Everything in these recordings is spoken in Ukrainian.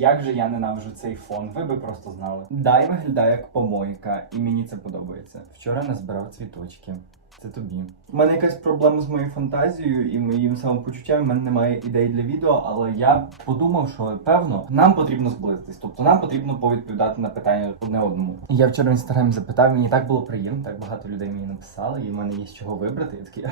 Як же я ненавиджу цей фон, ви би просто знали. Дай виглядає як помойка, і мені це подобається. Вчора назбирав цвіточки. Це тобі. У мене якась проблема з моєю фантазією і моїм самопочуттям. У мене немає ідей для відео, але я подумав, що певно нам потрібно зблизитись. Тобто нам потрібно повідповідати на питання одне одному. Я вчора в інстаграмі запитав, мені так було приємно, так багато людей мені написали, і в мене є з чого вибрати. Я такий.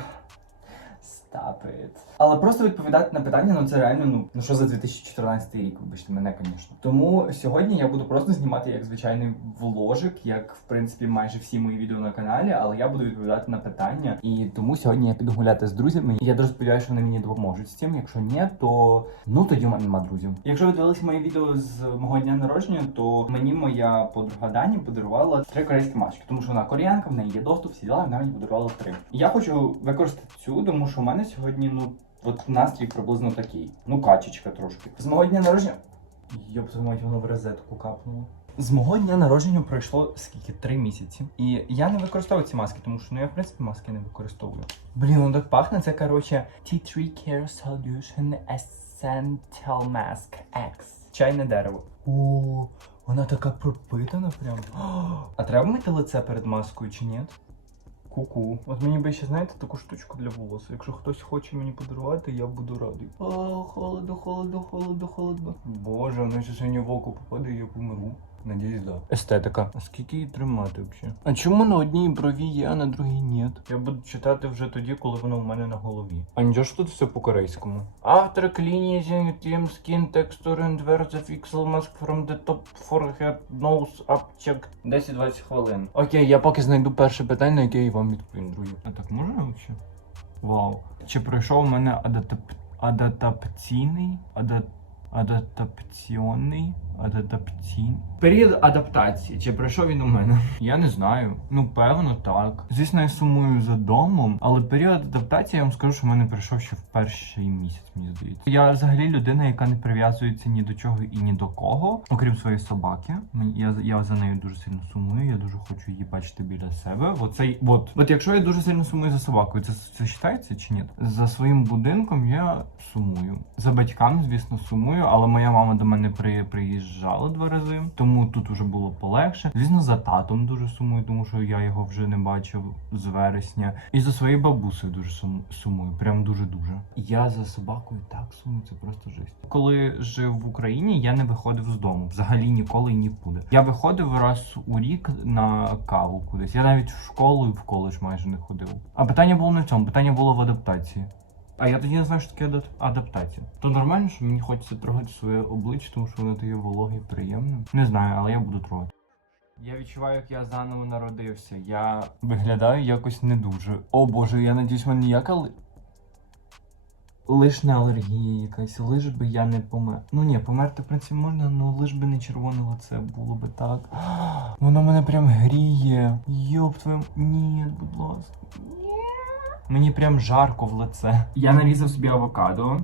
Stop it. Але просто відповідати на питання, ну це реально, ну, ну що за 2014 рік, вибачте мене, звісно. Тому сьогодні я буду просто знімати як звичайний вложик, як в принципі майже всі мої відео на каналі, але я буду відповідати на питання. І тому сьогодні я піду гуляти з друзями. Я дуже сподіваюся, що вони мені допоможуть з цим. Якщо ні, то ну тоді в мене нема друзів. Якщо ви дивилися мої відео з мого дня народження, то мені моя подруга Дані подарувала три корейські масочки, тому що вона кореянка, в неї є доступ, всі вона мені подарувала три. Я хочу використати цю, тому що в мене сьогодні, ну. От настрій приблизно такий. Ну, качечка трошки. З мого дня народження. Йоп, мать, воно в розетку капнуло. З мого дня народження пройшло скільки? Три місяці. І я не використовую ці маски, тому що ну я в принципі маски не використовую. Блін, воно так пахне. Це коротше Tea Tree Care Solution Essential Mask X. Чайне дерево. О, вона така пропитана прям. А треба мити лице перед маскою чи ні? Ку-ку. От мені би ще знаєте таку штучку для волосся. Якщо хтось хоче мені подарувати, я буду радий. О, холодно, холодно, холодно, холодно. Боже, воно ще сьогодні в око попаде, і я помру. Надіюсь, да. Естетика. А скільки її тримати взагалі? А чому на одній брові є, а на другій ні? Я буду читати вже тоді, коли воно в мене на голові. А нічого ж тут все по-корейському. After cleansing team skin texture and wear the pixel mask from the top forehead nose up check 10-20 хвилин. Окей, я поки знайду перше питання, на яке я вам відповім, друзі. А так можна взагалі? Вау. Чи пройшов у мене адатап... адатапційний? Адат... Адаптаційний? Адаптаційний? Період адаптації. Чи пройшов він у мене? Я не знаю. Ну, певно, так. Звісно, я сумую за домом, але період адаптації я вам скажу, що в мене пройшов ще в перший місяць, мені здається. Я взагалі людина, яка не прив'язується ні до чого і ні до кого, окрім своєї собаки. Я, я за нею дуже сильно сумую, я дуже хочу її бачити біля себе. Оцей, от, от якщо я дуже сильно сумую за собакою, це, це чи ні? За своїм будинком я сумую. За батьками, звісно, сумую, але моя мама до мене при, приїжджала два рази, тому тут уже було полегше. Звісно, за татом дуже сумую, тому що я його вже не бачив з вересня. І за своєю бабусею дуже сумую. Прям дуже дуже. Я за собакою так сумую, це просто жесть. Коли жив в Україні, я не виходив з дому. Взагалі ніколи і нікуди. Я виходив раз у рік на каву кудись. Я навіть в школу і в коледж майже не ходив. А питання було не в цьому, питання було в адаптації. А я тоді не знаю, що таке адаптація. То нормально, що мені хочеться трогати своє обличчя, тому що воно таке вологе і приємне. Не знаю, але я буду трогати. Я відчуваю, як я заново народився. Я виглядаю якось не дуже. О боже, я надіюсь, в мене ніяка ли... лиш не алергія якась, лиш би я не помер. Ну ні, померти в принципі можна, ну лиш би не червоне лице було би так. Воно мене прям гріє. Йоп твою. Ні, будь ласка. Ні. Мені прям жарко в лице. Я нарізав собі авокадо.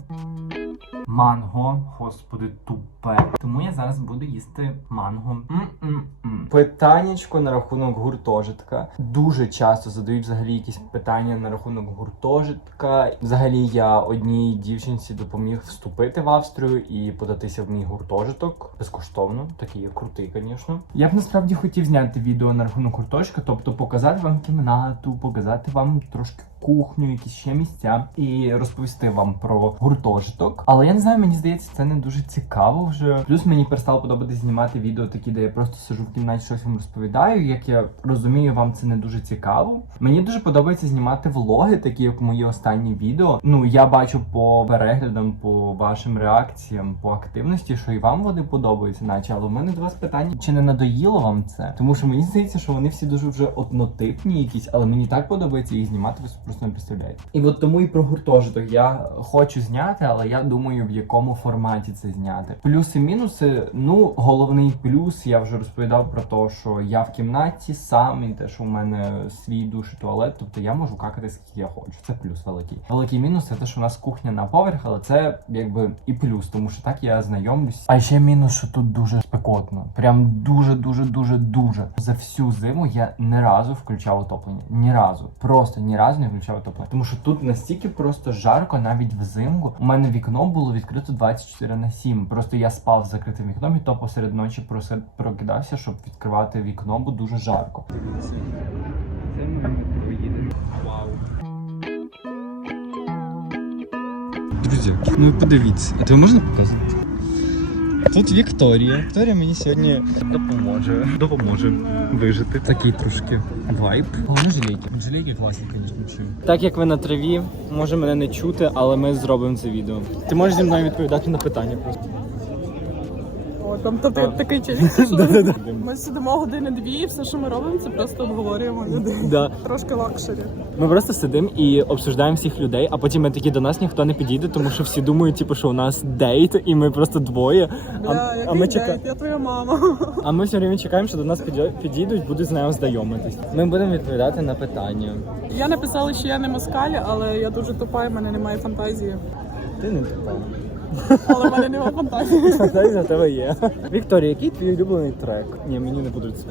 Манго, господи, тупе. Тому я зараз буду їсти манго. М-м-м. Питаннячко на рахунок гуртожитка. Дуже часто задають взагалі якісь питання на рахунок гуртожитка. Взагалі я одній дівчинці допоміг вступити в Австрію і податися в мій гуртожиток безкоштовно. Такий я крутий, звісно. Я б насправді хотів зняти відео на рахунок гуртожитка, тобто показати вам кімнату, показати вам трошки кухню, якісь ще місця і розповісти вам про гуртожиток. Але я не знаю, мені здається, це не дуже цікаво вже. Плюс мені перестало подобатись знімати відео такі, де я просто сижу в кімнаті, щось вам розповідаю. Як я розумію, вам це не дуже цікаво. Мені дуже подобається знімати влоги, такі як мої останні відео. Ну я бачу по переглядам, по вашим реакціям, по активності, що і вам вони подобаються, наче. Але в мене до вас питання: чи не надоїло вам це? Тому що мені здається, що вони всі дуже вже однотипні, якісь, але мені так подобається їх знімати. Ви просто не представляєте. І от тому і про гуртожиток я хочу зняти, але я думаю, в якому форматі це зняти. Плюси, мінуси. Ну, головний плюс, я вже розповідав про те, що я в кімнаті сам, і те, що у мене свій душ і туалет, тобто я можу какати скільки я хочу. Це плюс великий. Великий мінус це те, що у нас кухня на поверх, але це якби і плюс, тому що так я знайомлюсь. А ще мінус, що тут дуже спекотно. Прям дуже, дуже, дуже, дуже. За всю зиму я ні разу включав отоплення. Ні разу. Просто ні разу не включав отоплення. Тому що тут настільки просто жарко, навіть взимку. У мене вікно було відкрито 24 на 7. Просто я спав з закритим вікном і то посеред ночі прокидався, щоб відкривати вікно, бо дуже жарко. Це ми проїдемо. Вау. Друзі, ну подивіться, а тебе можна показати? Тут Вікторія. Вікторія мені сьогодні допоможе. Допоможе вижити. Такий трошки вайб. Головне жалійки. Жалійки класні, звісно, Так як ви на траві, може мене не чути, але ми зробимо це відео. Ти можеш зі мною відповідати на питання просто. Там то А. такий челік, що ми сидимо години дві, і все, що ми робимо, це просто обговорюємо людей. Да. Трошки лакшері. Ми просто сидимо і обсуждаємо всіх людей, а потім ми такі до нас ніхто не підійде, тому що всі думають, типу, що у нас дейт, і ми просто двоє. Бля, а, який а ми дейт, чекаємо. я твоя мама. А ми все время чекаємо, що до нас підійдуть, підійдуть, будуть з нею знайомитись. Ми будемо відповідати на питання. Я написала, що я не москаль, але я дуже тупа, і в мене немає фантазії. Ти не тупа. Але в мене немає фантазії. Фантазія в тебе є. Вікторія, який твій улюблений трек? Ні, мені не подобається.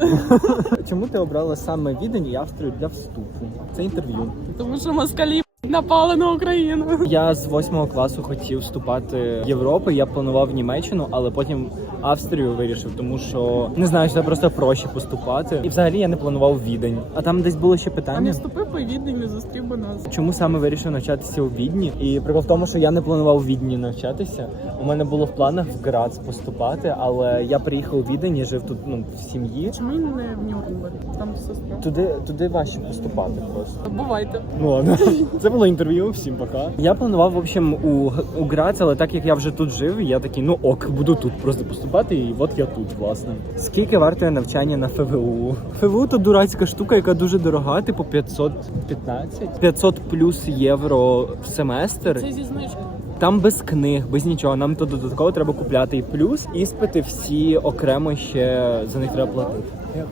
Чому ти обрала саме Відень і Австрію для вступу? Це інтерв'ю. Тому що москалі напали на Україну. Я з восьмого класу хотів вступати в Європу. Я планував Німеччину, але потім Австрію вирішив, тому що не знаю, що це просто проще поступати. І взагалі я не планував відень. А там десь було ще А питання. не вступив би відень, не зустрів би нас. Чому саме вирішив навчатися у Відні? І прикол в тому, що я не планував у Відні навчатися. У мене було в планах в Грац поступати, але я приїхав у Відень і жив тут ну, в сім'ї. Чому не в Нюрнберг? Там сестра. Туди, туди важче поступати просто. Бувайте. Ну ладно, це було інтерв'ю. Всім пока. Я планував в общем у, у Грац, але так як я вже тут жив, я такий, ну ок, буду тут просто поступати, і от я тут, власне. Скільки вартує навчання на ФВУ? ФВУ то дурацька штука, яка дуже дорога, типу 515? 500 плюс євро в семестр. Це зі знижкою. Там без книг, без нічого. Нам то додатково треба купляти. І плюс іспити всі окремо ще за них треба платити.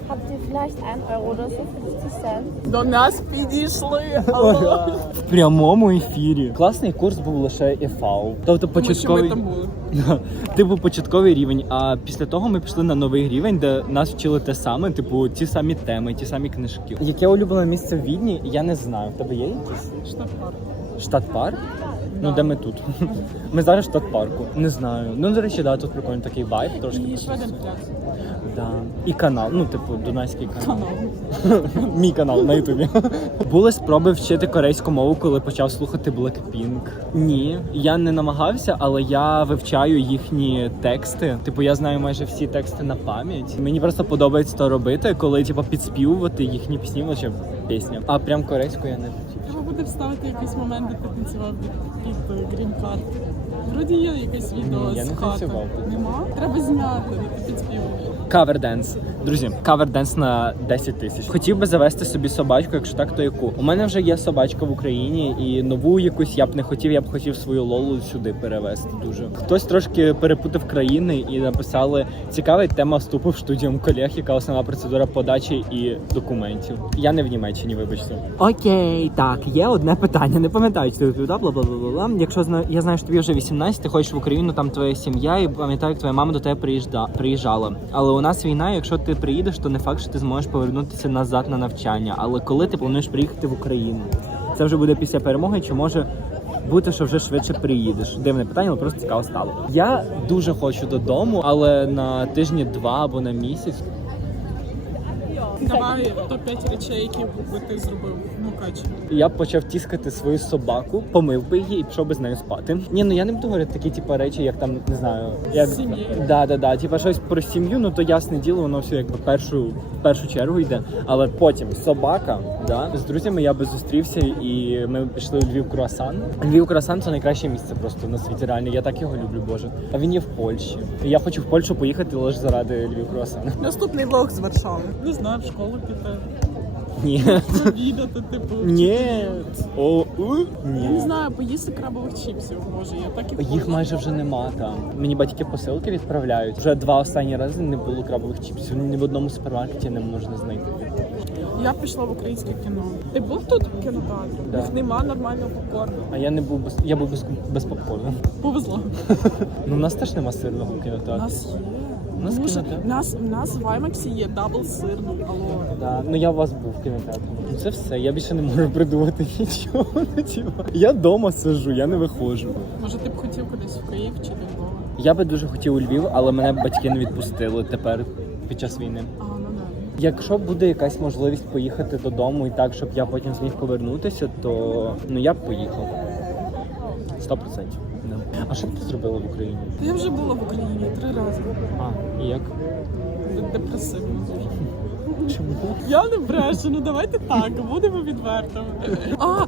Habt ihr vielleicht 1 Euro oder so, 50 Cent? До нас підійшли. Алло. В прямому ефірі. Класний курс був лише ЕФАУ. Тобто Тому що ми початковий. там були. Типу початковий рівень. А після того ми пішли на новий рівень, де нас вчили те саме, типу, ті самі теми, ті самі книжки. Яке улюблене місце в Відні? Я не знаю. В тебе є? Штат-парк. Штат парк? Ну де ми тут? Ми зараз в штат парку. Не знаю. Ну до речі, да, тут прикольно такий вайб, трошки. І пляж. Да. І канал, ну типу, Дунайський канал. Канал. Мій канал на Ютубі. Були спроби вчити корейську мову, коли почав слухати Blackpink? Ні, я не намагався, але я вивчаю їхні тексти. Типу, я знаю майже всі тексти на пам'ять. Мені просто подобається то робити, коли типу, підспівувати їхні пісні, чи пісня. А прям корейську я не вчив. Буде вставити якийсь момент, де ти танцював під під грін-карт. Вроді є якесь відео Ні, я з не хати. танцював. Нема? Треба зняти, ти підспівуєш. Кавер денс. Друзі, кавер денс на 10 тисяч. Хотів би завести собі собачку, якщо так, то яку. У мене вже є собачка в Україні, і нову якусь я б не хотів, я б хотів свою лолу сюди перевезти. Дуже хтось трошки перепутав країни і написали цікава тема вступу в студіум колег, яка основна процедура подачі і документів. Я не в Німеччині, вибачте. Окей, так, є одне питання. Не пам'ятаю, чи ти бла бла бла. Якщо зна... я знаю, що тобі вже 18, ти ходиш в Україну, там твоя сім'я, і пам'ятаю, твоя мама до тебе приїжджа... приїжджала. Але у нас війна, якщо ти приїдеш, то не факт, що ти зможеш повернутися назад на навчання. Але коли ти плануєш приїхати в Україну? Це вже буде після перемоги, чи може бути, що вже швидше приїдеш? Дивне питання, але просто цікаво стало. Я дуже хочу додому, але на тижні два або на місяць. Давай топ-5 речей, які би ти зробив в Мукачеві. Я б почав тіскати свою собаку, помив би її і пішов би з нею спати. Ні, ну я не буду говорити такі типу, речі, як там не знаю, як З сім'єю. да, да, да. Типа щось про сім'ю, ну то ясне діло, воно все якби першу в першу чергу йде. Але потім собака, да з друзями я би зустрівся і ми пішли у Львів круасан. Львів круасан це найкраще місце просто на світі. Реально, я так його люблю, боже. А він є в Польщі. Я хочу в Польщу поїхати лише заради Львів круасана. Наступний влог з Варшави. Не знаю, школу піти. Ні. Обідати, типу. Ні. О, у, Я не ні. знаю, поїсти крабових чіпсів, може, я так і Їх майже вже нема там. Мені батьки посилки відправляють. Вже два останні рази не було крабових чіпсів. Ні в одному супермаркеті не можна знайти. Я пішла в українське кіно. Ти був тут в кінотеатрі? Да. Їх нема нормального попкорну. А я не був без я був без, без попкорну. Повезло. Ну в нас теж нема сирного У кінотеатру. нас є. У нас що кінотеатр. нас, в нас в IMAX є дабл алло. Да. Ну я у вас був в кінотеатру. Ну це все. Я більше не можу придумати нічого. Ну, типу, Я вдома сиджу, я не виходжу. Може, ти б хотів кудись в Київ чи до Львова? Я би дуже хотів у Львів, але мене батьки не відпустили тепер під час війни. А, да. Якщо буде якась можливість поїхати додому і так, щоб я потім зміг повернутися, то ну я б поїхав. Сто процентів. А що б ти зробила в Україні? Я вже була в Україні три рази. А, і як? Депресивно дуже. Чому? Я не брешу, ну давайте так, будемо відвертими. А,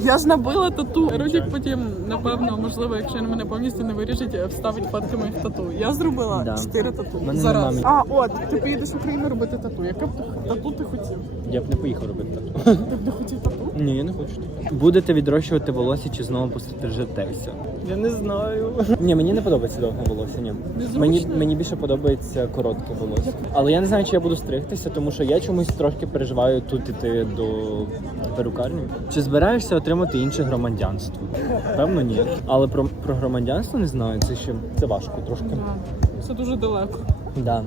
я ж набила тату. Рудік потім, напевно, можливо, якщо він мене повністю не вирішить, вставить фотки моїх тату. Я зробила Да. чотири тату. Мене Зараз. нема. А, от, ти поїдеш в Україну робити тату. Яке б тату ти хотів? Я б не поїхав робити тату. Ти б не хотів тату? Ні, я не хочу. Будете відрощувати волосся чи знову пострижетеся? Я не знаю. Ні, мені не подобається довге волосся. Ні. Мені, мені більше подобається коротке волосся. Але я не знаю, чи я буду стригтися, тому що я чомусь трошки переживаю тут іти до перукарні. Чи збираєшся отримати інше громадянство? Певно, ні. Але про, про громадянство не знаю. Це ще це важко трошки. Да. Це дуже далеко. Да.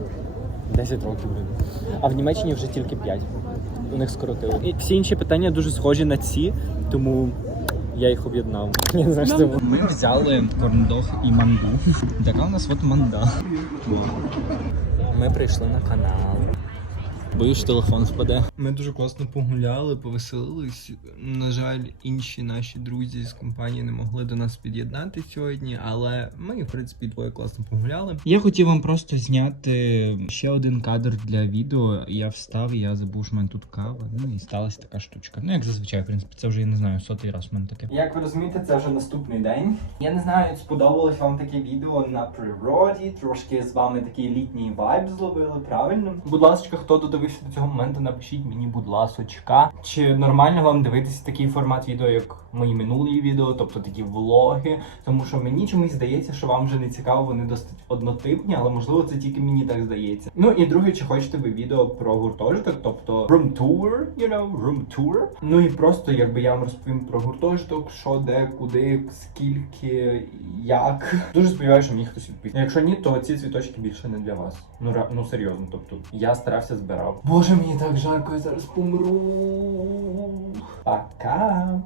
10 років. А в Німеччині вже тільки 5. У них скоротили. І всі інші питання дуже схожі на ці, тому я їх об'єднав. Я не знаю, що це було. Ми взяли корндог і манду. Така у нас от манда. Ми прийшли на канал. Боюсь, телефон впаде. Ми дуже класно погуляли, повеселились. На жаль, інші наші друзі з компанії не могли до нас під'єднати сьогодні, але ми, в принципі, двоє класно погуляли. Я хотів вам просто зняти ще один кадр для відео. Я встав, я забув, що в мене тут кава. Ну і сталася така штучка. Ну, як зазвичай, в принципі, це вже я не знаю, сотий раз в мене таке. Як ви розумієте, це вже наступний день. Я не знаю, сподобалось вам таке відео на природі. Трошки з вами такий літній вайб зловили, правильно? Будь ласка, хто додивився до цього моменту, напишіть мені, будь ласочка. Чи нормально вам дивитися такий формат відео, як мої минулі відео, тобто такі влоги? Тому що мені чомусь здається, що вам вже не цікаво, вони досить однотипні, але можливо це тільки мені так здається. Ну і друге, чи хочете ви відео про гуртожиток, тобто room tour, you know, room tour. Ну і просто якби я вам розповім про гуртожиток, що де, куди, скільки, як. Дуже сподіваюся, що мені хтось відповість. Якщо ні, то ці цвіточки більше не для вас. Ну ре- ну серйозно, тобто я старався збирав. Боже, мені так жарко, я зараз помру. Пока.